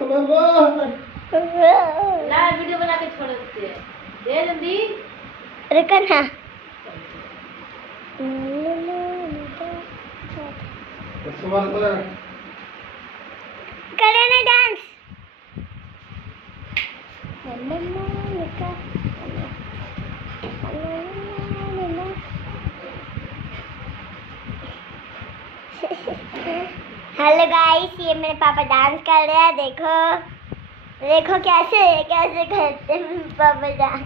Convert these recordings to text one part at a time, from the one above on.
ला video बना के छोड़ देते हैं। दे जल्दी। रुको ना। करे ना डांस। हेलो गाइस, ये मेरे पापा डांस कर रहे हैं। देखो देखो कैसे कैसे करते हैं पापा डांस।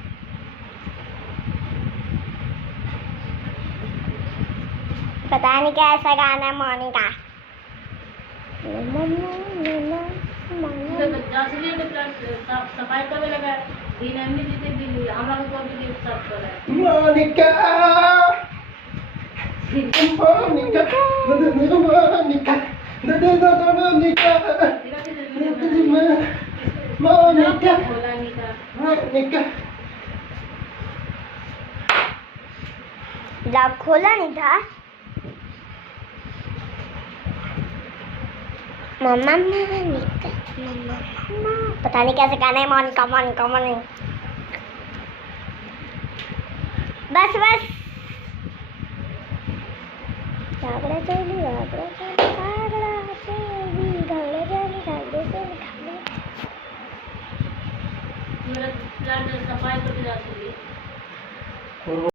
पता नहीं कैसा गाना है मौनी का। सफाई करने लगा दिन एमनी जीते दिन हम लोग को भी सब कर रहा है। मोनिका मोनिका मोनिका मोनिका मोनिका बोला नहीं था। मोनिका लॉक खोला नहीं था। मम्मा मम्मा पता नहीं कैसे गाना है मोनिका मोनिका मोनिका। बस बस।